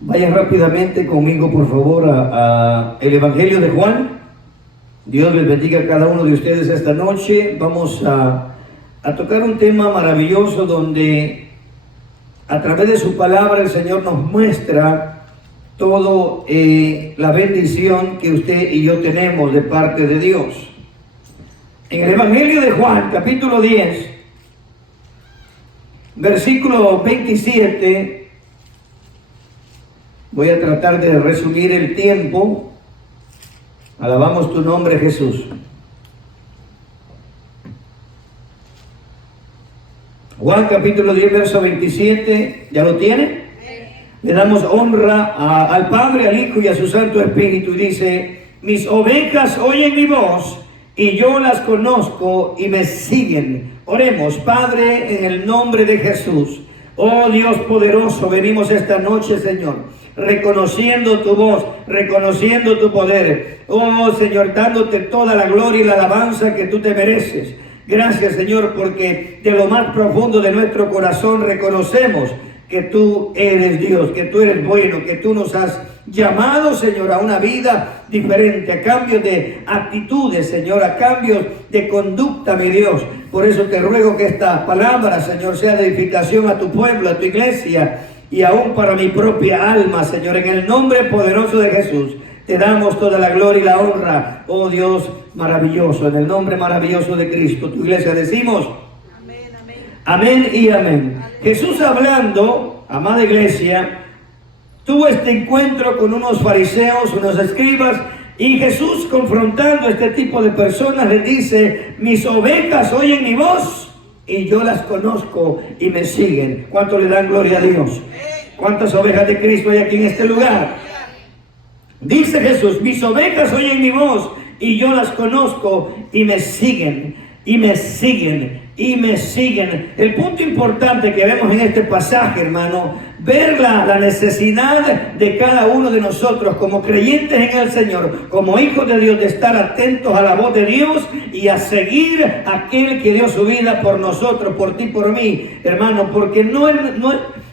Vayan rápidamente conmigo, por favor, a el Evangelio de Juan. Dios les bendiga a cada uno de ustedes esta noche. Vamos a tocar un tema maravilloso donde a través de su palabra el Señor nos muestra todo la bendición que usted y yo tenemos de parte de Dios. En el Evangelio de Juan, capítulo 10, versículo 27, voy a tratar de resumir el tiempo. Alabamos tu nombre, Jesús. Juan capítulo 10, verso 27, ¿ya lo tiene? Le damos honra al Padre, al Hijo y a su Santo Espíritu. Y dice: mis ovejas oyen mi voz, y yo las conozco y me siguen. Oremos. Padre, en el nombre de Jesús. Oh Dios poderoso, venimos esta noche, Señor, reconociendo tu voz, reconociendo tu poder. Oh Señor, dándote toda la gloria y la alabanza que tú te mereces. Gracias, Señor, porque de lo más profundo de nuestro corazón reconocemos que tú eres Dios, que tú eres bueno, que tú nos has llamado, Señor, a una vida diferente, a cambio de actitudes, Señor, a cambio de conducta, mi Dios. Por eso te ruego que esta palabra, Señor, sea de edificación a tu pueblo, a tu iglesia y aún para mi propia alma, Señor. En el nombre poderoso de Jesús te damos toda la gloria y la honra, oh Dios maravilloso, en el nombre maravilloso de Cristo. Tu iglesia decimos amén, amén. Amén y amén. Jesús hablando, amada iglesia, tuvo este encuentro con unos fariseos, unos escribas, y Jesús, confrontando a este tipo de personas, les dice: mis ovejas oyen mi voz y yo las conozco y me siguen. ¿Cuánto le dan gloria a Dios? ¿Cuántas ovejas de Cristo hay aquí en este lugar? Dice Jesús: mis ovejas oyen mi voz y yo las conozco y me siguen, y me siguen, y me siguen. El punto importante que vemos en este pasaje, hermano, ver la necesidad de cada uno de nosotros como creyentes en el Señor, como hijos de Dios, de estar atentos a la voz de Dios y a seguir a aquel que dio su vida por nosotros, por ti, por mí, hermano, porque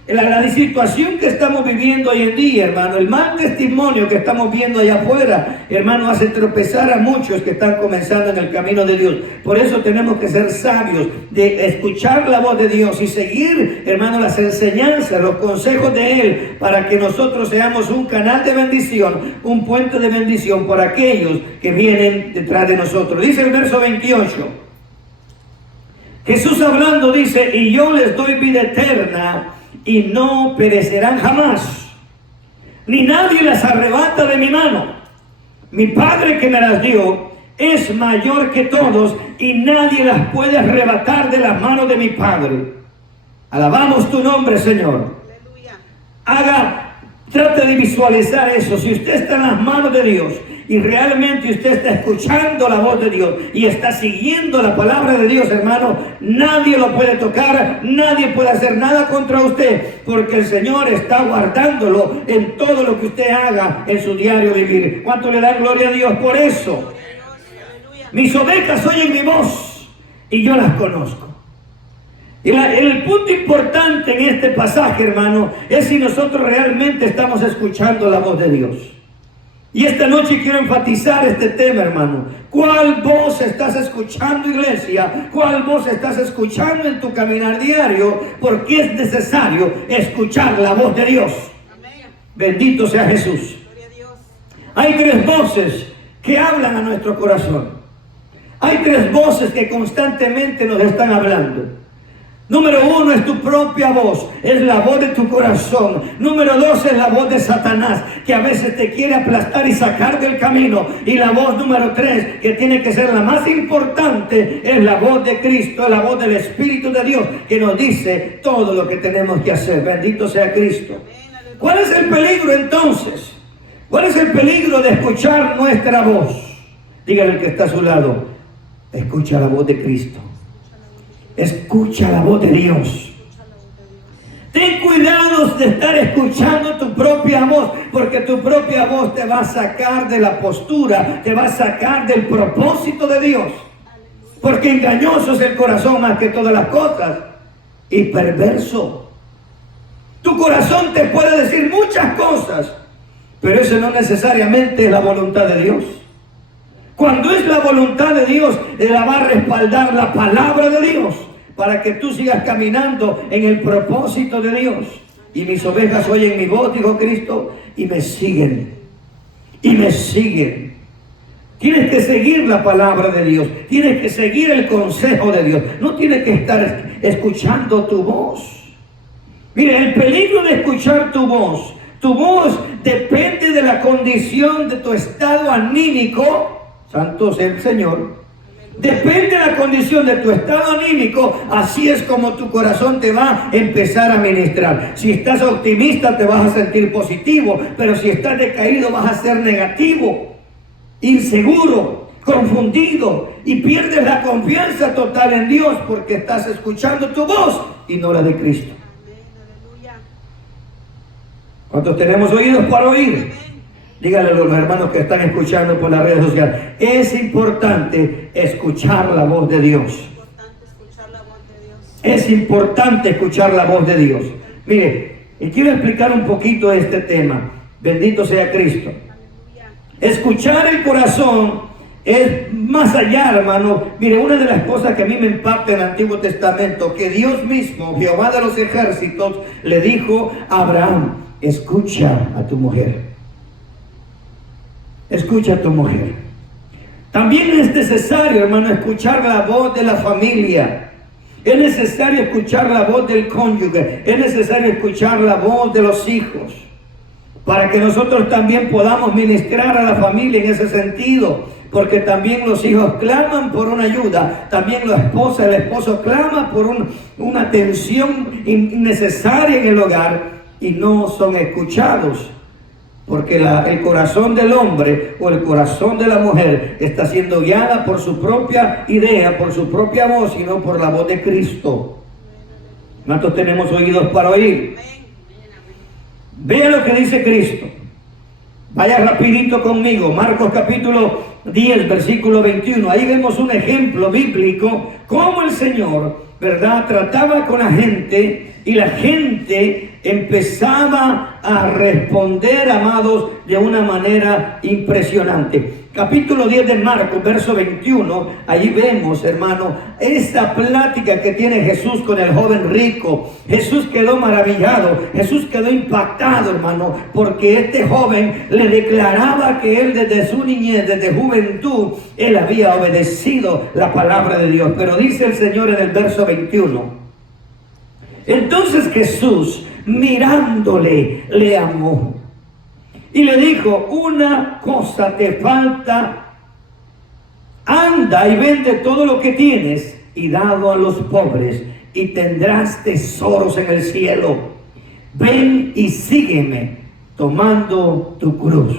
la situación que estamos viviendo hoy en día, hermano, el mal testimonio que estamos viendo allá afuera, hermano, hace tropezar a muchos que están comenzando en el camino de Dios. Por eso tenemos que ser sabios de escuchar la voz de Dios y seguir, hermano, las enseñanzas, los consejos de Él, para que nosotros seamos un canal de bendición, un puente de bendición para aquellos que vienen detrás de nosotros. Dice el verso 28, Jesús hablando dice: y yo les doy vida eterna y no perecerán jamás, ni nadie las arrebata de mi mano. Mi Padre que me las dio es mayor que todos, y nadie las puede arrebatar de las manos de mi Padre. Alabamos tu nombre, Señor. Trate de visualizar eso. Si usted está en las manos de Dios y realmente usted está escuchando la voz de Dios y está siguiendo la palabra de Dios, hermano, nadie lo puede tocar, nadie puede hacer nada contra usted, porque el Señor está guardándolo en todo lo que usted haga en su diario vivir. ¿Cuánto le dan gloria a Dios por eso? Mis ovejas oyen mi voz y yo las conozco. Y el punto importante en este pasaje, hermano, es si nosotros realmente estamos escuchando la voz de Dios. Y esta noche quiero enfatizar este tema, hermano. ¿Cuál voz estás escuchando, iglesia? ¿Cuál voz estás escuchando en tu caminar diario? Porque es necesario escuchar la voz de Dios. Amén. Bendito sea Jesús. Hay tres voces que hablan a nuestro corazón. Hay tres voces que constantemente nos están hablando. Número uno es tu propia voz, es la voz de tu corazón. Número dos es la voz de Satanás, que a veces te quiere aplastar y sacar del camino. Y la voz número tres, que tiene que ser la más importante, es la voz de Cristo, es la voz del Espíritu de Dios, que nos dice todo lo que tenemos que hacer. Bendito sea Cristo. ¿Cuál es el peligro entonces? ¿Cuál es el peligro de escuchar nuestra voz? Dígale al que está a su lado: escucha la voz de Cristo. Escucha la voz de Dios. Ten cuidado de estar escuchando tu propia voz, porque tu propia voz te va a sacar de la postura, te va a sacar del propósito de Dios. Porque engañoso es el corazón más que todas las cosas, y perverso. Tu corazón te puede decir muchas cosas, pero eso no necesariamente es la voluntad de Dios. Cuando es la voluntad de Dios, la va a respaldar la palabra de Dios para que tú sigas caminando en el propósito de Dios. Y mis ovejas oyen mi voz, dijo Cristo, y me siguen. Y me siguen. Tienes que seguir la palabra de Dios. Tienes que seguir el consejo de Dios. No tienes que estar escuchando tu voz. Mire, el peligro de escuchar tu voz depende de la condición de tu estado anímico. Santo sea el Señor. Depende de la condición de tu estado anímico, así es como tu corazón te va a empezar a ministrar. Si estás optimista te vas a sentir positivo, pero si estás decaído vas a ser negativo, inseguro, confundido y pierdes la confianza total en Dios porque estás escuchando tu voz y no la de Cristo. ¿Cuántos tenemos oídos para oír? Dígale a los hermanos que están escuchando por las redes sociales. Es importante escuchar la voz de Dios. Es importante escuchar la voz de Dios. Mire, y quiero explicar un poquito este tema. Bendito sea Cristo. Escuchar el corazón es más allá, hermano. Mire, una de las cosas que a mí me impacta en el Antiguo Testamento, que Dios mismo, Jehová de los ejércitos, le dijo a Abraham: escucha a tu mujer. Escucha a tu mujer. También es necesario, hermano, escuchar la voz de la familia. Es necesario escuchar la voz del cónyuge. Es necesario escuchar la voz de los hijos, para que nosotros también podamos ministrar a la familia en ese sentido. Porque también los hijos claman por una ayuda. También la esposa, el esposo clama por una atención innecesaria en el hogar y no son escuchados. Porque el corazón del hombre o el corazón de la mujer está siendo guiada por su propia idea, por su propia voz y no por la voz de Cristo. ¿Cuántos tenemos oídos para oír? Vea lo que dice Cristo. Vaya rapidito conmigo. Marcos capítulo 10, versículo 21. Ahí vemos un ejemplo bíblico cómo el Señor, ¿verdad?, trataba con la gente y la gente empezaba a responder, amados, de una manera impresionante. Capítulo 10 de Marcos, verso 21, allí vemos, hermano, esta plática que tiene Jesús con el joven rico. Jesús quedó maravillado, Jesús quedó impactado, hermano, porque este joven le declaraba que él desde su niñez, desde juventud, él había obedecido la palabra de Dios. Pero dice el Señor en el verso 21, entonces Jesús, mirándole, le amó y le dijo: una cosa te falta, anda y vende todo lo que tienes y dalo a los pobres y tendrás tesoros en el cielo. Ven y sígueme tomando tu cruz.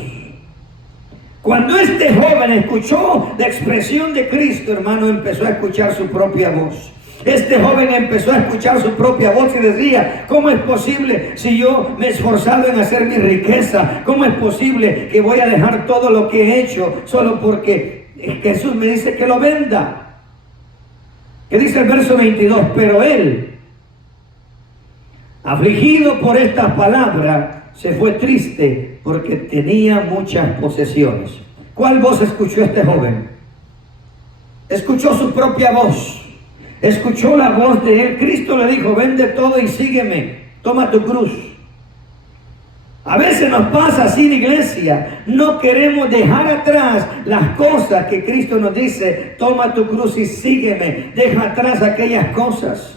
Cuando este joven escuchó la expresión de Cristo, hermano, empezó a escuchar su propia voz. Este joven empezó a escuchar su propia voz y decía: ¿cómo es posible si yo me he esforzado en hacer mi riqueza? ¿Cómo es posible que voy a dejar todo lo que he hecho solo porque Jesús me dice que lo venda? ¿Qué dice el verso 22? Pero él, afligido por estas palabras, se fue triste porque tenía muchas posesiones. ¿Cuál voz escuchó este joven? Escuchó su propia voz. Escuchó la voz de él. Cristo le dijo: vende todo y sígueme, toma tu cruz. A veces nos pasa así en iglesia, no queremos dejar atrás las cosas que Cristo nos dice: toma tu cruz y sígueme, deja atrás aquellas cosas.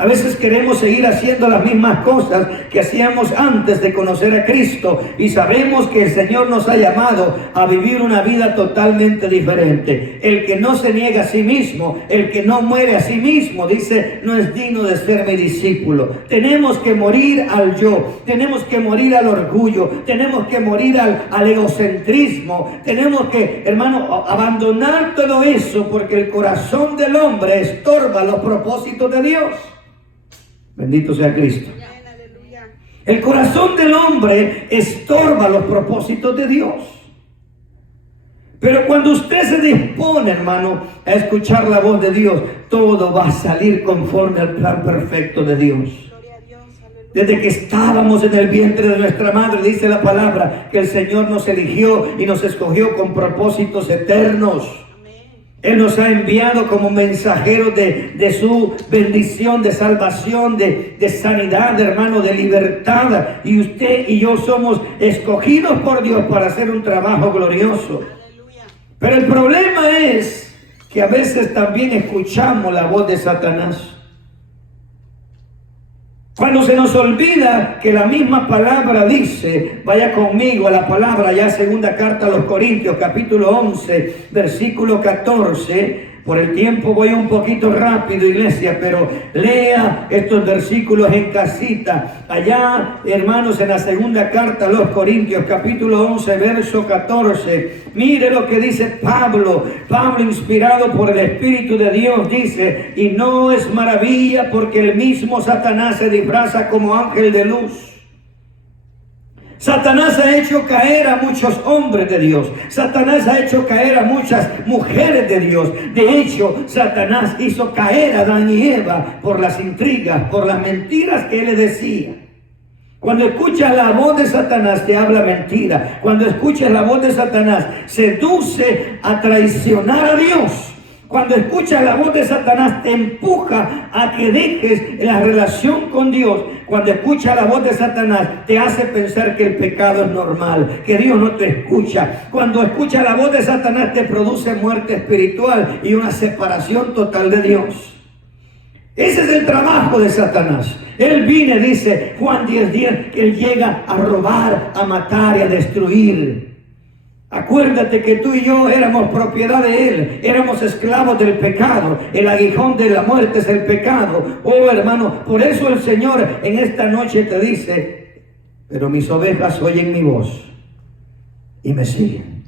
A veces queremos seguir haciendo las mismas cosas que hacíamos antes de conocer a Cristo, y sabemos que el Señor nos ha llamado a vivir una vida totalmente diferente. El que no se niega a sí mismo, el que no muere a sí mismo, dice, no es digno de ser mi discípulo. Tenemos que morir al yo, tenemos que morir al orgullo, tenemos que morir al egocentrismo, tenemos que, hermano, abandonar todo eso, porque el corazón del hombre estorba los propósitos de Dios. Bendito sea Cristo. El corazón del hombre estorba los propósitos de Dios. Pero cuando usted se dispone, hermano, a escuchar la voz de Dios, todo va a salir conforme al plan perfecto de Dios. Desde que estábamos en el vientre de nuestra madre, dice la palabra, que el Señor nos eligió y nos escogió con propósitos eternos. Él nos ha enviado como mensajeros de su bendición, de salvación, de sanidad, hermano, de libertad. Y usted y yo somos escogidos por Dios para hacer un trabajo glorioso. Pero el problema es que a veces también escuchamos la voz de Satanás. Cuando se nos olvida que la misma palabra dice, vaya conmigo a la palabra, ya segunda carta a los Corintios, capítulo 11, versículo 14. Por el tiempo voy un poquito rápido, iglesia, pero lea estos versículos en casita. Allá, hermanos, en la segunda carta a los Corintios, capítulo 11, verso 14. Mire lo que dice Pablo. Pablo, inspirado por el Espíritu de Dios, dice, y no es maravilla porque el mismo Satanás se disfraza como ángel de luz. Satanás ha hecho caer a muchos hombres de Dios. Satanás ha hecho caer a muchas mujeres de Dios. De hecho, Satanás hizo caer a Adán y Eva por las intrigas, por las mentiras que él le decía. Cuando escuchas la voz de Satanás, te habla mentira. Cuando escuchas la voz de Satanás, seduce a traicionar a Dios. Cuando escuchas la voz de Satanás, te empuja a que dejes la relación con Dios. Cuando escuchas la voz de Satanás, te hace pensar que el pecado es normal, que Dios no te escucha. Cuando escuchas la voz de Satanás, te produce muerte espiritual y una separación total de Dios. Ese es el trabajo de Satanás. Él viene, dice Juan 10:10, que él llega a robar, a matar y a destruir. Acuérdate que tú y yo éramos propiedad de Él, éramos esclavos del pecado. El aguijón de la muerte es el pecado. Oh, hermano, por eso el Señor en esta noche te dice, pero mis ovejas oyen mi voz y me siguen.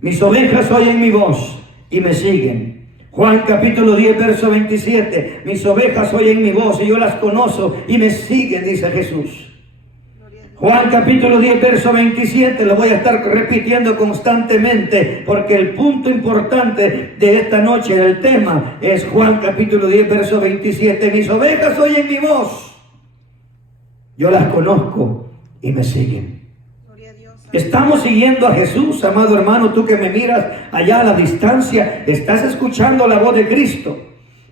Mis ovejas oyen mi voz y me siguen. Juan capítulo 10, verso 27. Mis ovejas oyen mi voz y yo las conozco y me siguen, dice Jesús. Juan capítulo 10, verso 27, lo voy a estar repitiendo constantemente porque el punto importante de esta noche, el tema, es Juan capítulo 10, verso 27. Mis ovejas oyen mi voz, yo las conozco y me siguen. Estamos siguiendo a Jesús, amado hermano, tú que me miras allá a la distancia, estás escuchando la voz de Cristo.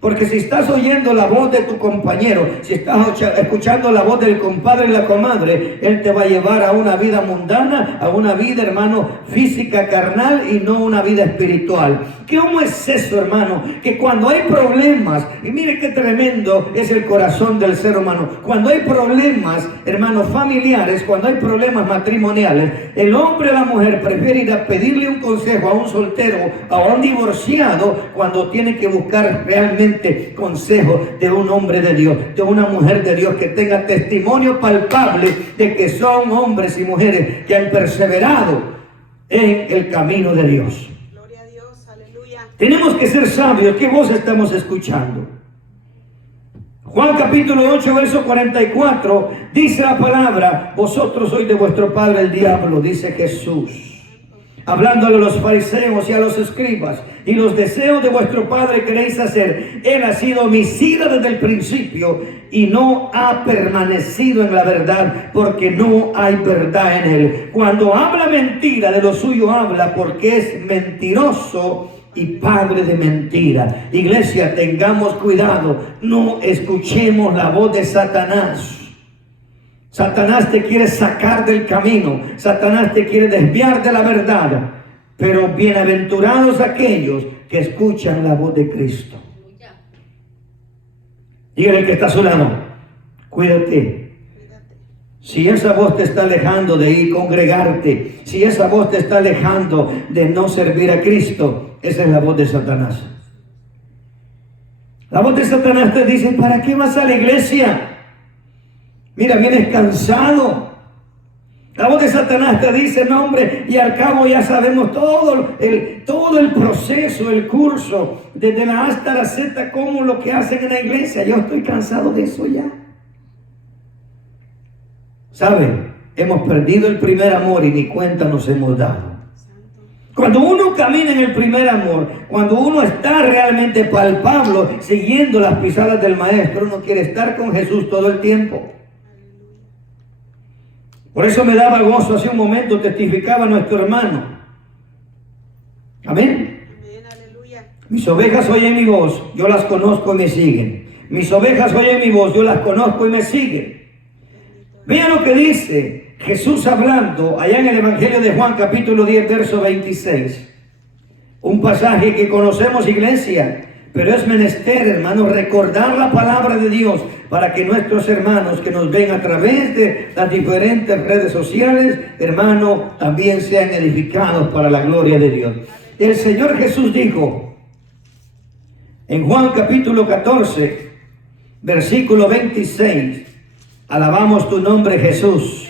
Porque si estás oyendo la voz de tu compañero, si estás escuchando la voz del compadre y la comadre, él te va a llevar a una vida mundana, a una vida, hermano, física, carnal y no una vida espiritual. ¿Cómo es eso, hermano? Que cuando hay problemas, y mire qué tremendo es el corazón del ser humano, cuando hay problemas, hermanos, familiares, cuando hay problemas matrimoniales, el hombre o la mujer prefiere ir a pedirle un consejo a un soltero o a un divorciado cuando tiene que buscar realmente consejo de un hombre de Dios, de una mujer de Dios que tenga testimonio palpable de que son hombres y mujeres que han perseverado en el camino de Dios. Gloria a Dios, aleluya. Tenemos que ser sabios. ¿Qué voz estamos escuchando? Juan capítulo 8, verso 44, dice la palabra, vosotros sois de vuestro padre el diablo, dice Jesús. Hablándole a los fariseos y a los escribas, y los deseos de vuestro padre queréis hacer. Él ha sido homicida desde el principio y no ha permanecido en la verdad, porque no hay verdad en él. Cuando habla mentira, de lo suyo habla, porque es mentiroso y padre de mentira. Iglesia, tengamos cuidado, no escuchemos la voz de Satanás. Satanás te quiere sacar del camino. Satanás te quiere desviar de la verdad. Pero bienaventurados aquellos que escuchan la voz de Cristo. Dígale que está a su lado, cuídate. Si esa voz te está alejando de ir congregarte, si esa voz te está alejando de no servir a Cristo, esa es la voz de Satanás. La voz de Satanás te dice, ¿para qué vas a la iglesia? Mira, vienes cansado. La voz de Satanás te dice, no hombre, y al cabo ya sabemos todo el proceso, el curso, desde la A hasta la Z, como lo que hacen en la iglesia. Yo estoy cansado de eso ya. ¿Saben? Hemos perdido el primer amor y ni cuenta nos hemos dado. Cuando uno camina en el primer amor, cuando uno está realmente palpable, siguiendo las pisadas del Maestro, uno quiere estar con Jesús todo el tiempo. Por eso me daba gozo, hace un momento testificaba nuestro hermano. Amén. Amén, aleluya. Mis ovejas oyen mi voz, yo las conozco y me siguen. Mis ovejas oyen mi voz, yo las conozco y me siguen. Vean lo que dice Jesús hablando allá en el Evangelio de Juan, capítulo 10, verso 26. Un pasaje que conocemos, iglesia, pero es menester, hermanos, recordar la palabra de Dios para que nuestros hermanos que nos ven a través de las diferentes redes sociales, hermano, también sean edificados para la gloria de Dios. El Señor Jesús dijo en Juan capítulo 14, versículo 26, alabamos tu nombre, Jesús.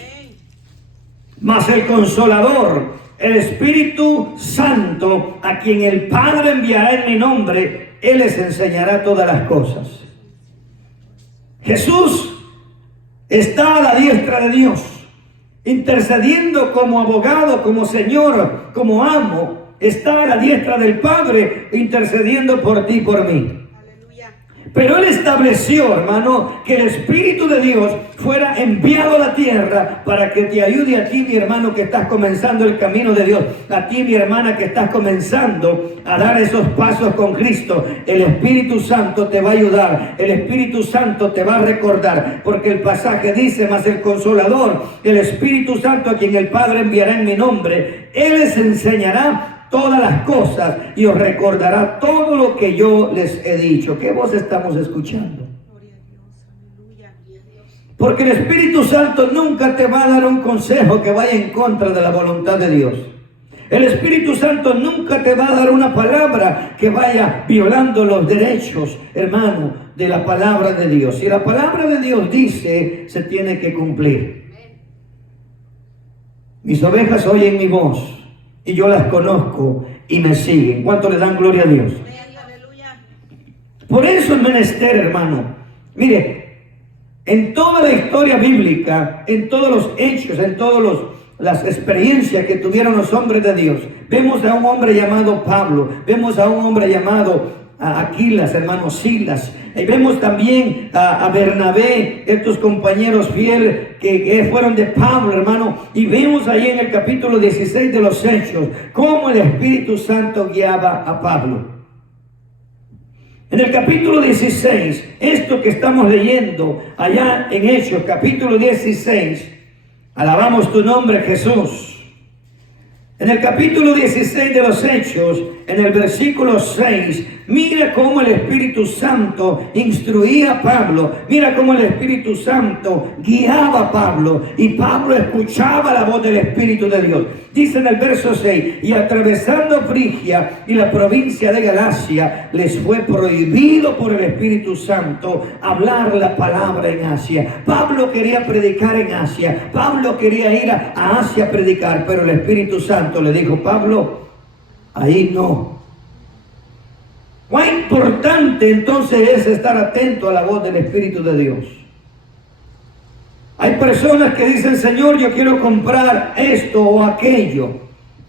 Mas el Consolador, el Espíritu Santo, a quien el Padre enviará en mi nombre, Él les enseñará todas las cosas. Jesús está a la diestra de Dios, intercediendo como abogado, como Señor, como amo. Está a la diestra del Padre, intercediendo por ti y por mí. Pero Él estableció, hermano, que el Espíritu de Dios fuera enviado a la tierra para que te ayude a ti, mi hermano, que estás comenzando el camino de Dios. A ti, mi hermana, que estás comenzando a dar esos pasos con Cristo. El Espíritu Santo te va a ayudar. El Espíritu Santo te va a recordar. Porque el pasaje dice, mas el Consolador, el Espíritu Santo, a quien el Padre enviará en mi nombre, Él les enseñará todas las cosas y os recordará todo lo que yo les he dicho. ¿Qué voz estamos escuchando? Porque el Espíritu Santo nunca te va a dar un consejo que vaya en contra de la voluntad de Dios. El Espíritu Santo nunca te va a dar una palabra que vaya violando los derechos, hermano, de la palabra de Dios. Si la palabra de Dios dice, se tiene que cumplir. Mis ovejas oyen mi voz y yo las conozco y me siguen. ¿Cuánto le dan gloria a Dios? Por eso es menester, hermano. Mire, en toda la historia bíblica, en todos los hechos, en todas las experiencias que tuvieron los hombres de Dios, vemos a un hombre llamado Pablo, vemos a un hombre llamado Aquilas, hermano Silas, y vemos también a Bernabé, estos compañeros fieles que fueron de Pablo, hermano, y vemos ahí en el capítulo 16 de los Hechos cómo el Espíritu Santo guiaba a Pablo. En el capítulo 16, esto que estamos leyendo allá en Hechos, capítulo 16, alabamos tu nombre, Jesús. En el capítulo 16 de los Hechos, en el versículo 6, mira cómo el Espíritu Santo instruía a Pablo. Mira cómo el Espíritu Santo guiaba a Pablo. Y Pablo escuchaba la voz del Espíritu de Dios. Dice en el verso 6, y atravesando Frigia y la provincia de Galacia, les fue prohibido por el Espíritu Santo hablar la palabra en Asia. Pablo quería predicar en Asia. Pablo quería ir a Asia a predicar, pero el Espíritu Santo le dijo, Pablo, ahí no. Cuán importante entonces es estar atento a la voz del Espíritu de Dios. Hay personas que dicen, Señor, yo quiero comprar esto o aquello.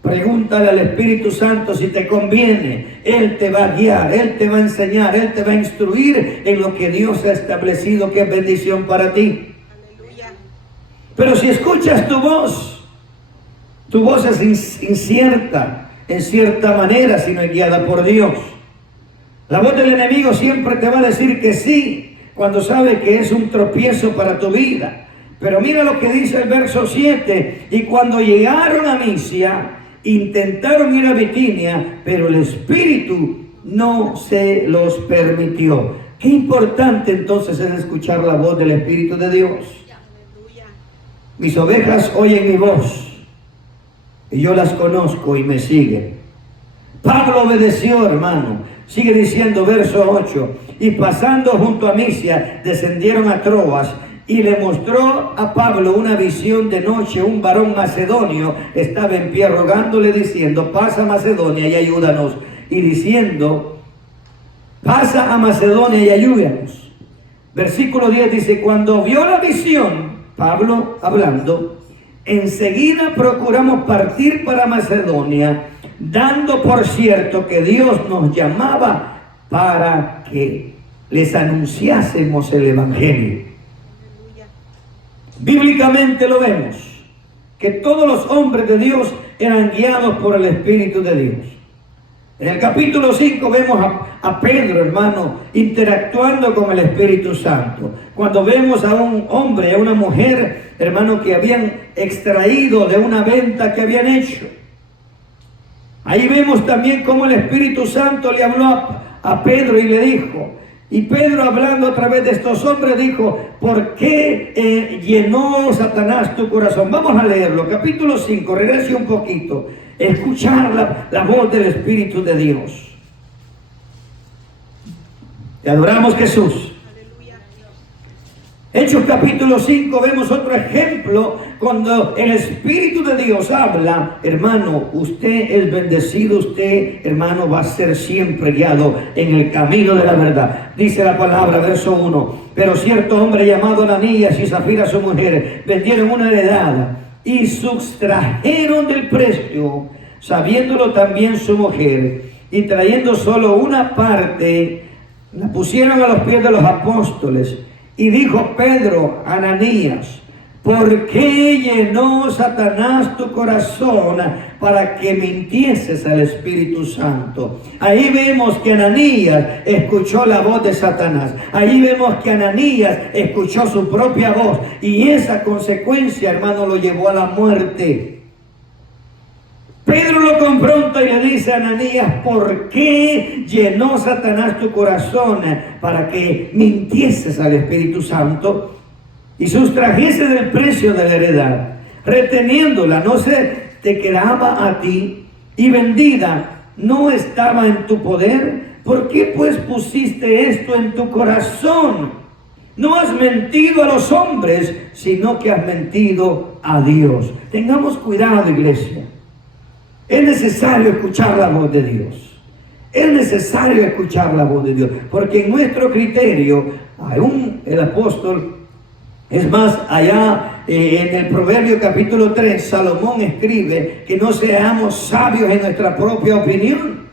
Pregúntale al Espíritu Santo si te conviene. Él te va a guiar, Él te va a enseñar, Él te va a instruir en lo que Dios ha establecido que es bendición para ti. Aleluya. Pero si escuchas tu voz es incierta, en cierta manera, si no es guiada por Dios. La voz del enemigo siempre te va a decir que sí, cuando sabe que es un tropiezo para tu vida. Pero mira lo que dice el verso 7. Y cuando llegaron a Misia, intentaron ir a Bitinia, pero el Espíritu no se los permitió. Qué importante entonces es escuchar la voz del Espíritu de Dios. Mis ovejas oyen mi voz y yo las conozco y me siguen. Pablo obedeció, hermano. Sigue diciendo verso 8. Y pasando junto a Misia, descendieron a Troas. Y le mostró a Pablo una visión de noche. Un varón macedonio estaba en pie rogándole diciendo, pasa a Macedonia y ayúdanos. Y diciendo, pasa a Macedonia y ayúdanos. Versículo 10 dice, cuando vio la visión, Pablo hablando, enseguida procuramos partir para Macedonia, dando por cierto que Dios nos llamaba para que les anunciásemos el Evangelio. Aleluya. Bíblicamente lo vemos, que todos los hombres de Dios eran guiados por el Espíritu de Dios. En el capítulo 5 vemos a Pedro, hermano, interactuando con el Espíritu Santo. Cuando vemos a un hombre, a una mujer, hermano, que habían extraído de una venta que habían hecho. Ahí vemos también cómo el Espíritu Santo le habló a Pedro y le dijo, y Pedro, hablando a través de estos hombres, dijo, ¿por qué llenó Satanás tu corazón? Vamos a leerlo, capítulo 5, regrese un poquito. Escuchar la voz del Espíritu de Dios. Te adoramos, Jesús. Aleluya. Hechos capítulo 5 vemos otro ejemplo cuando el Espíritu de Dios habla. Hermano, usted es bendecido, usted, hermano, va a ser siempre guiado en el camino de la verdad. Dice la palabra, verso 1, pero cierto hombre llamado Ananías y Zafira su mujer vendieron una heredad y sustrajeron del precio, sabiéndolo también su mujer, y trayendo solo una parte, la pusieron a los pies de los apóstoles. Y dijo Pedro a Ananías, ¿por qué llenó Satanás tu corazón para que mintieses al Espíritu Santo? Ahí vemos que Ananías escuchó la voz de Satanás. Ahí vemos que Ananías escuchó su propia voz. Y esa consecuencia, hermano, lo llevó a la muerte. Pedro lo confronta y le dice a Ananías, ¿por qué llenó Satanás tu corazón para que mintieses al Espíritu Santo y sustrajese del precio de la heredad, reteniéndola, no se te quedaba a ti, y vendida no estaba en tu poder? ¿Por qué pues pusiste esto en tu corazón? No has mentido a los hombres, sino que has mentido a Dios. Tengamos cuidado, iglesia. Es necesario escuchar la voz de Dios. Es necesario escuchar la voz de Dios. Porque en nuestro criterio, aún el apóstol, es más, allá en el Proverbio capítulo 3, Salomón escribe que no seamos sabios en nuestra propia opinión.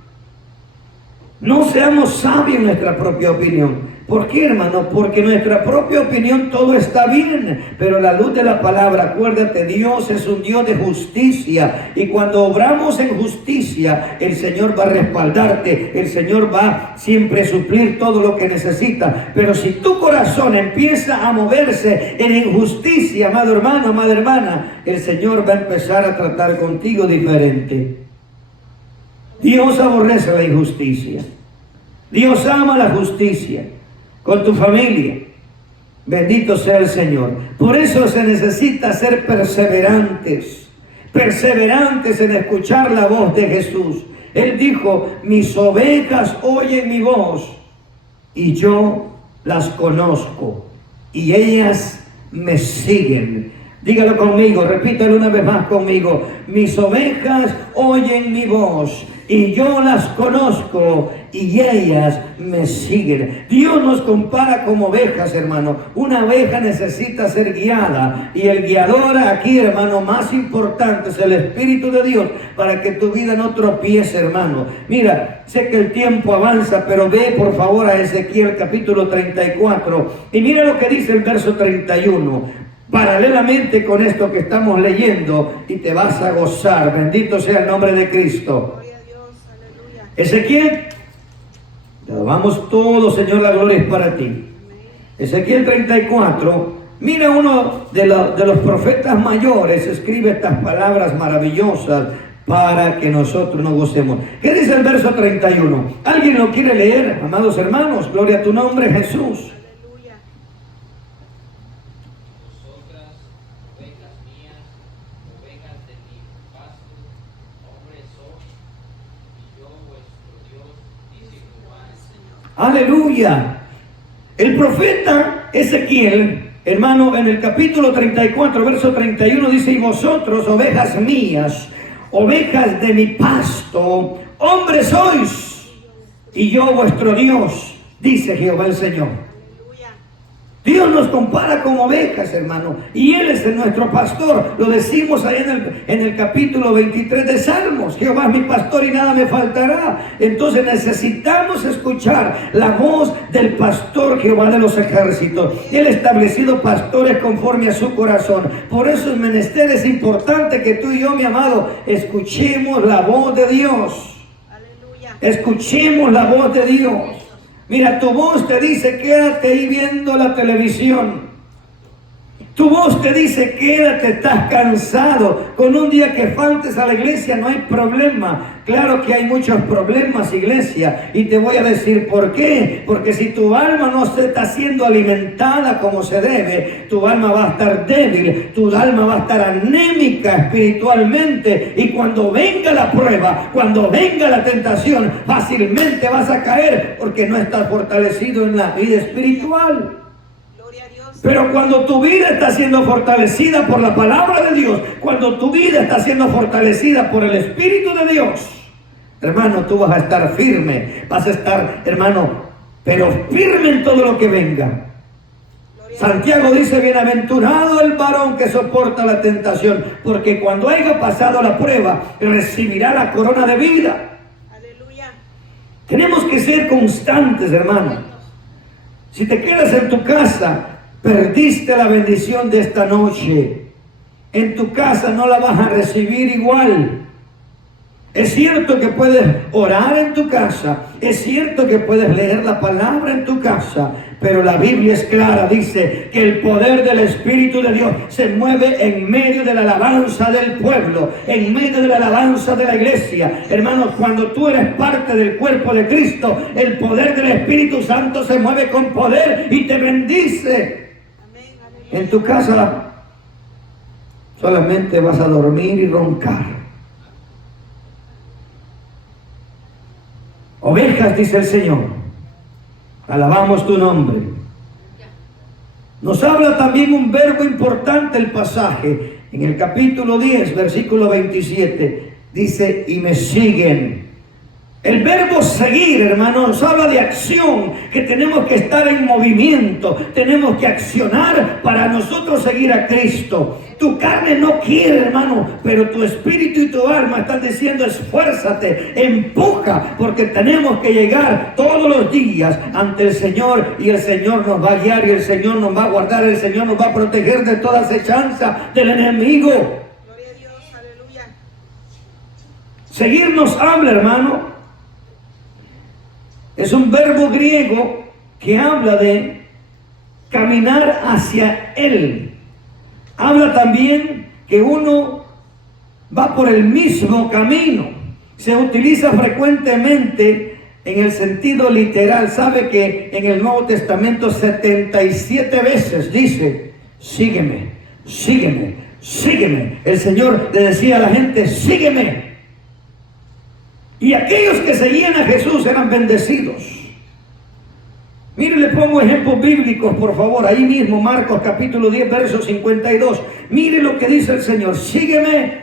No seamos sabios en nuestra propia opinión. ¿Por qué, hermano? Porque nuestra propia opinión todo está bien, pero a la luz de la palabra, acuérdate, Dios es un Dios de justicia, y cuando obramos en justicia, el Señor va a respaldarte, el Señor va siempre a suplir todo lo que necesita. Pero si tu corazón empieza a moverse en injusticia, amado hermano, amada hermana, el Señor va a empezar a tratar contigo diferente. Dios aborrece la injusticia. Dios ama la justicia. Con tu familia, bendito sea el Señor. Por eso se necesita ser perseverantes, perseverantes en escuchar la voz de Jesús. Él dijo, mis ovejas oyen mi voz y yo las conozco y ellas me siguen. Dígalo conmigo, repítalo una vez más conmigo. Mis ovejas oyen mi voz y yo las conozco y ellas me siguen. Dios nos compara como ovejas, hermano. Una oveja necesita ser guiada, y el guiador aquí, hermano, más importante es el Espíritu de Dios, para que tu vida no tropiece, hermano. Mira, sé que el tiempo avanza, pero ve por favor a Ezequiel capítulo 34 y mira lo que dice el verso 31. Paralelamente con esto que estamos leyendo, y te vas a gozar. Bendito sea el nombre de Cristo. Gloria a Dios, aleluya. Ezequiel, te alabamos todo, Señor, la gloria es para ti. Amén. Ezequiel 34, mira, uno de los profetas mayores escribe estas palabras maravillosas para que nosotros nos gocemos. ¿Qué dice el verso 31? ¿Alguien lo quiere leer, amados hermanos? Gloria a tu nombre, Jesús. Aleluya. Vosotras, ovejas mías, ovejas de mi pasto, hombres sois, y yo vuestro Dios, dice Jehová el Señor. Aleluya. El profeta Ezequiel, hermano, en el capítulo 34, verso 31 dice, y vosotros, ovejas mías, ovejas de mi pasto, hombres sois, y yo vuestro Dios, dice Jehová el Señor. Aleluya. Dios nos compara con ovejas, hermano, y Él es nuestro pastor. Lo decimos ahí en el capítulo 23 de Salmos. Jehová es mi pastor y nada me faltará. Entonces necesitamos escuchar la voz del pastor Jehová de los ejércitos. Él ha establecido pastores conforme a su corazón. Por eso es menester, es importante que tú y yo, mi amado, escuchemos la voz de Dios. Aleluya. Escuchemos la voz de Dios. Mira, tu voz te dice, quédate ahí viendo la televisión. Tu voz te dice, quédate, estás cansado. Con un día que faltes a la iglesia no hay problema. Claro que hay muchos problemas, iglesia. Y te voy a decir por qué. Porque si tu alma no se está siendo alimentada como se debe, tu alma va a estar débil, tu alma va a estar anémica espiritualmente. Y cuando venga la prueba, cuando venga la tentación, fácilmente vas a caer porque no estás fortalecido en la vida espiritual. Pero cuando tu vida está siendo fortalecida por la palabra de Dios, cuando tu vida está siendo fortalecida por el Espíritu de Dios, hermano, tú vas a estar firme, vas a estar, hermano, pero firme en todo lo que venga. Santiago dice, bienaventurado el varón que soporta la tentación, porque cuando haya pasado la prueba, recibirá la corona de vida. Aleluya. Tenemos que ser constantes, hermano. Si te quedas en tu casa, perdiste la bendición de esta noche. En tu casa no la vas a recibir igual. Es cierto que puedes orar en tu casa, es cierto que puedes leer la palabra en tu casa, pero la Biblia es clara, dice que el poder del Espíritu de Dios se mueve en medio de la alabanza del pueblo, en medio de la alabanza de la iglesia. Hermanos, cuando tú eres parte del cuerpo de Cristo, el poder del Espíritu Santo se mueve con poder y te bendice. En tu casa solamente vas a dormir y roncar. Ovejas, dice el Señor, alabamos tu nombre. Nos habla también un verbo importante el pasaje. En el capítulo 10, versículo 27, dice, y me siguen. El verbo seguir, hermano, nos habla de acción, que tenemos que estar en movimiento, tenemos que accionar para nosotros seguir a Cristo. Tu carne no quiere, hermano, pero tu espíritu y tu alma están diciendo, esfuérzate, empuja, porque tenemos que llegar todos los días ante el Señor, y el Señor nos va a guiar, y el Señor nos va a guardar, el Señor nos va a proteger de toda acechanza del enemigo. Gloria a Dios, aleluya. Seguir nos habla, hermano. Es un verbo griego que habla de caminar hacia Él. Habla también que uno va por el mismo camino. Se utiliza frecuentemente en el sentido literal. Sabe que en el Nuevo Testamento 77 veces dice, sígueme, sígueme, sígueme. El Señor le decía a la gente, sígueme. Y aquellos que seguían a Jesús eran bendecidos. Mire, le pongo ejemplos bíblicos, por favor. Ahí mismo, Marcos capítulo 10, verso 52. Mire lo que dice el Señor. Sígueme,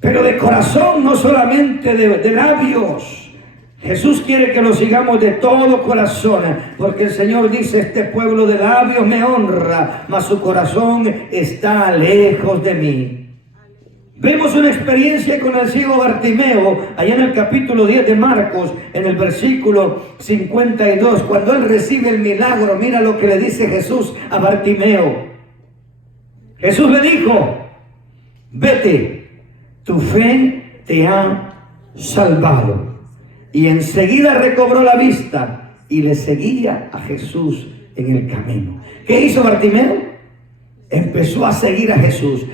pero de corazón, no solamente de labios. Jesús quiere que lo sigamos de todo corazón, porque el Señor dice, este pueblo de labios me honra, mas su corazón está lejos de mí. Vemos una experiencia con el ciego Bartimeo, allá en el capítulo 10 de Marcos, en el versículo 52, cuando él recibe el milagro. Mira lo que le dice Jesús a Bartimeo. Jesús le dijo, vete, tu fe te ha salvado. Y enseguida recobró la vista y le seguía a Jesús en el camino. ¿Qué hizo Bartimeo? Empezó a seguir a Jesús,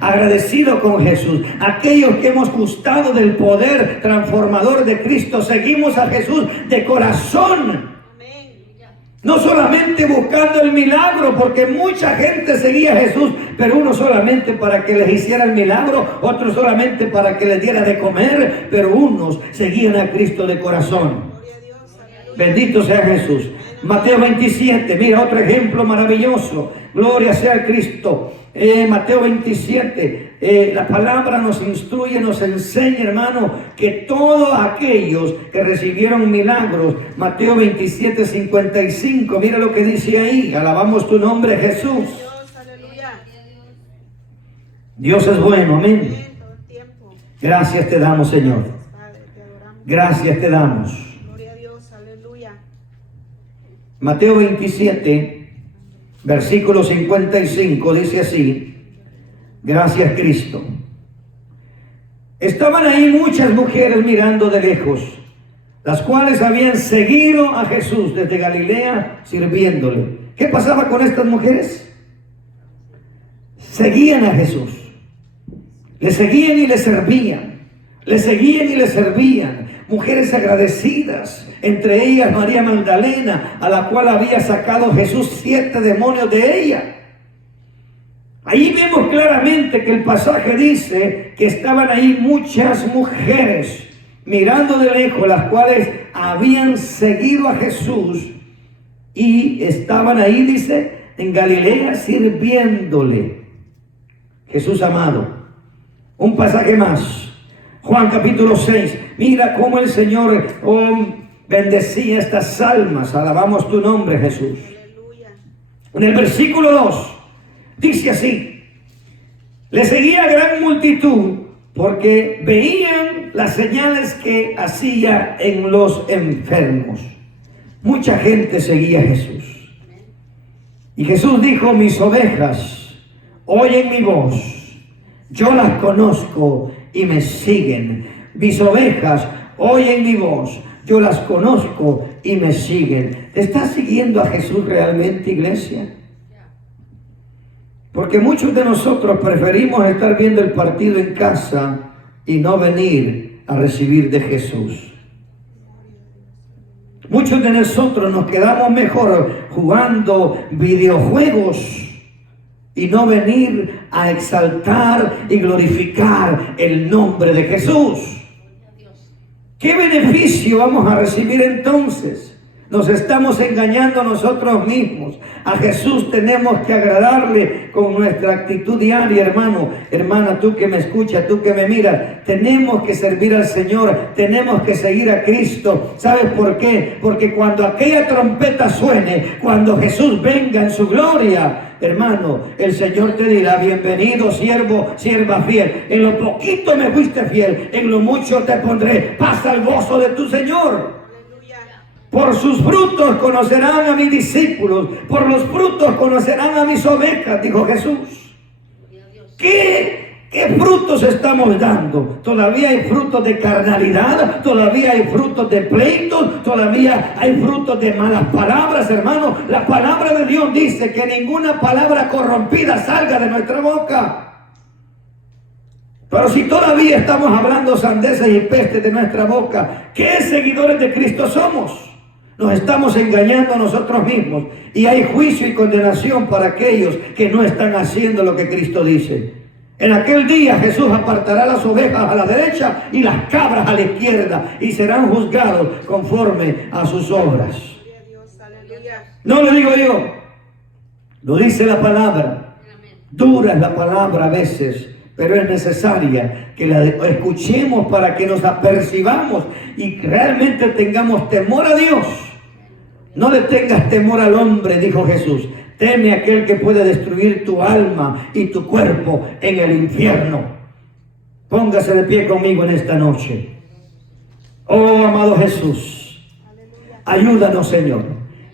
agradecido con Jesús. Aquellos que hemos gustado del poder transformador de Cristo, seguimos a Jesús de corazón. No solamente buscando el milagro, porque mucha gente seguía a Jesús, pero uno solamente para que les hiciera el milagro, otros solamente para que les diera de comer, pero unos seguían a Cristo de corazón. Bendito sea Jesús. Mateo 27, mira otro ejemplo maravilloso. Gloria sea a Cristo. Mateo 27, la palabra nos instruye, nos enseña, hermano, que todos aquellos que recibieron milagros, Mateo 27, 55, mira lo que dice ahí. Alabamos tu nombre, Jesús. Dios, aleluya. Dios es bueno, amén. Amén, todo el tiempo. Gracias te damos, Señor. Padre, te adoramos. Gracias te damos. Gloria a Dios, aleluya. Mateo 27, versículo 55, dice así. Gracias, Cristo. Estaban ahí muchas mujeres mirando de lejos, las cuales habían seguido a Jesús desde Galilea sirviéndole. ¿Qué pasaba con estas mujeres? Seguían a Jesús. Le seguían y le servían. Le seguían y le servían. Mujeres agradecidas, entre ellas María Magdalena, a la cual había sacado Jesús 7 demonios de ella. Ahí vemos claramente que el pasaje dice que estaban ahí muchas mujeres mirando de lejos, las cuales habían seguido a Jesús y estaban ahí, dice, en Galilea sirviéndole. Jesús amado. Un pasaje más. Juan capítulo 6. Mira cómo el Señor bendecía estas almas. Alabamos tu nombre, Jesús. Aleluya. En el versículo 2 dice así: le seguía gran multitud porque veían las señales que hacía en los enfermos. Mucha gente seguía a Jesús. Y Jesús dijo: mis ovejas oyen mi voz, yo las conozco y me siguen. Mis ovejas oyen mi voz, yo las conozco y me siguen. ¿Te estás siguiendo a Jesús realmente, iglesia? Porque muchos de nosotros preferimos estar viendo el partido en casa y no venir a recibir de Jesús. Muchos de nosotros nos quedamos mejor jugando videojuegos y no venir a exaltar y glorificar el nombre de Jesús. ¿Qué beneficio vamos a recibir entonces? Nos estamos engañando a nosotros mismos. A Jesús tenemos que agradarle con nuestra actitud diaria, hermano, hermana, tú que me escuchas, tú que me miras. Tenemos que servir al Señor, tenemos que seguir a Cristo. ¿Sabes por qué? Porque cuando aquella trompeta suene, cuando Jesús venga en su gloria, hermano, el Señor te dirá: bienvenido, siervo, sierva fiel. En lo poquito me fuiste fiel, en lo mucho te pondré. Pasa el gozo de tu Señor. Por sus frutos conocerán a mis discípulos, por los frutos conocerán a mis ovejas, dijo Jesús. ¿Qué frutos estamos dando? Todavía hay frutos de carnalidad, todavía hay frutos de pleitos, todavía hay frutos de malas palabras, hermano. La palabra de Dios dice que ninguna palabra corrompida salga de nuestra boca. Pero si todavía estamos hablando sandeces y pestes de nuestra boca, ¿qué seguidores de Cristo somos? Nos estamos engañando a nosotros mismos, y hay juicio y condenación para aquellos que no están haciendo lo que Cristo dice. En aquel día Jesús apartará las ovejas a la derecha y las cabras a la izquierda, y serán juzgados conforme a sus obras. No lo digo yo, lo dice la palabra. Dura es la palabra a veces, pero es necesaria que la escuchemos para que nos apercibamos y realmente tengamos temor a Dios. No le tengas temor al hombre, dijo Jesús. Teme a aquel que puede destruir tu alma y tu cuerpo en el infierno. Póngase de pie conmigo en esta noche. Oh, amado Jesús, ayúdanos, Señor.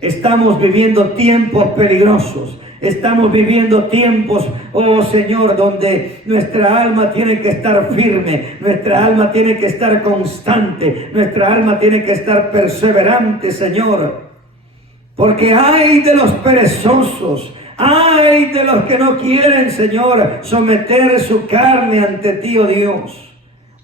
Estamos viviendo tiempos peligrosos. Estamos viviendo tiempos, oh Señor, donde nuestra alma tiene que estar firme, nuestra alma tiene que estar constante, nuestra alma tiene que estar perseverante, Señor. Porque hay de los perezosos, hay de los que no quieren, Señor, someter su carne ante ti, oh Dios.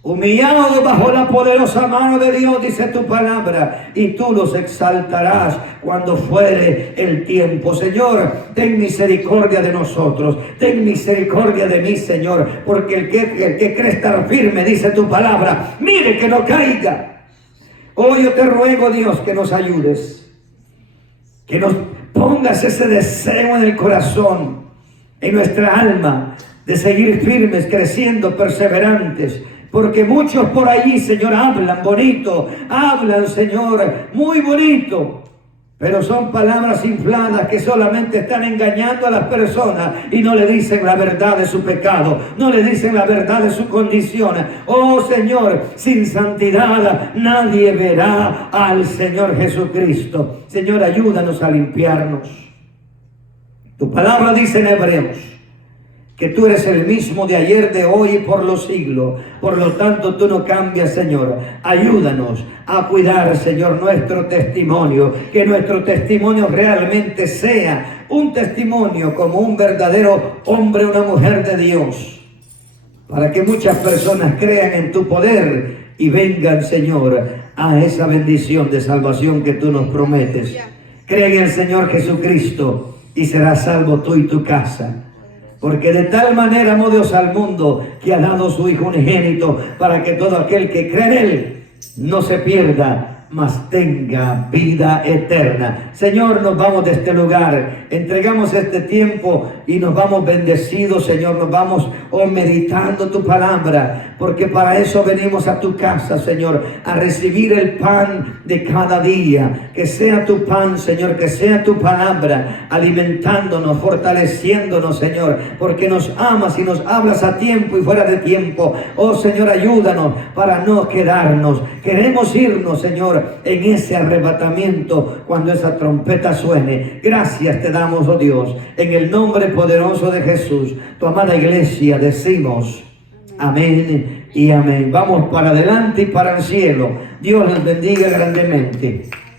Humillados bajo la poderosa mano de Dios, dice tu palabra, y tú los exaltarás cuando fuere el tiempo. Señor, ten misericordia de nosotros, ten misericordia de mí, Señor, porque el que cree estar firme, dice tu palabra, mire que no caiga. Oh, yo te ruego, Dios, que nos ayudes. Que nos pongas ese deseo en el corazón, en nuestra alma, de seguir firmes, creciendo, perseverantes. Porque muchos por ahí, Señor, hablan bonito, hablan, Señor, muy bonito. Pero son palabras infladas que solamente están engañando a las personas y no le dicen la verdad de su pecado, no le dicen la verdad de su condición. Oh Señor, sin santidad nadie verá al Señor Jesucristo. Señor, ayúdanos a limpiarnos. Tu palabra dice en Hebreos que tú eres el mismo de ayer, de hoy y por los siglos. Por lo tanto, tú no cambias, Señor. Ayúdanos a cuidar, Señor, nuestro testimonio. Que nuestro testimonio realmente sea un testimonio como un verdadero hombre o una mujer de Dios. Para que muchas personas crean en tu poder y vengan, Señor, a esa bendición de salvación que tú nos prometes. Cree en el Señor Jesucristo y serás salvo tú y tu casa. Porque de tal manera amó Dios al mundo que ha dado su Hijo unigénito para que todo aquel que cree en Él no se pierda, mas tenga vida eterna. Señor, nos vamos de este lugar, entregamos este tiempo y nos vamos bendecidos, Señor, nos vamos meditando tu palabra, porque para eso venimos a tu casa, Señor, a recibir el pan de cada día. Que sea tu pan, Señor, que sea tu palabra, alimentándonos, fortaleciéndonos, Señor, porque nos amas y nos hablas a tiempo y fuera de tiempo. Oh Señor, ayúdanos para no quedarnos. Queremos irnos, Señor, en ese arrebatamiento cuando esa trompeta suene. Gracias te damos, oh Dios, en el nombre poderoso de Jesús. Tu amada iglesia decimos amén y amén. Vamos para adelante y para el cielo. Dios les bendiga grandemente.